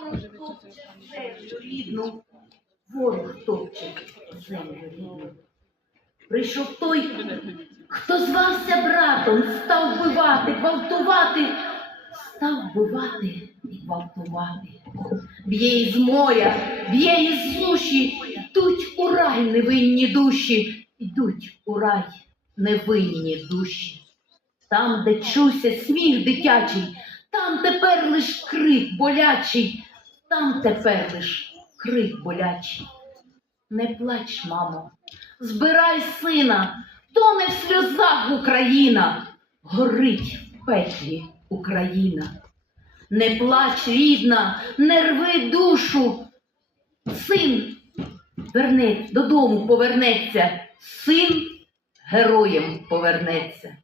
ворог топче землю рідну, ворог топче землю рідну. Прийшов той, хто звався братом, став вбивати, гвалтувати, став вбивати і гвалтувати. Б'є із моря, б'є із суші, йдуть у рай невинні душі, йдуть у рай невинні душі. Там, де чувся сміх дитячий, там тепер лиш крик болячий, там тепер лиш крик болячий. Не плач, мамо, збирай сина, тоне в сльозах Україна, горить в пеклі Україна. Не плач, рідна, не рви душу. Син верне, додому повернеться, син героєм повернеться.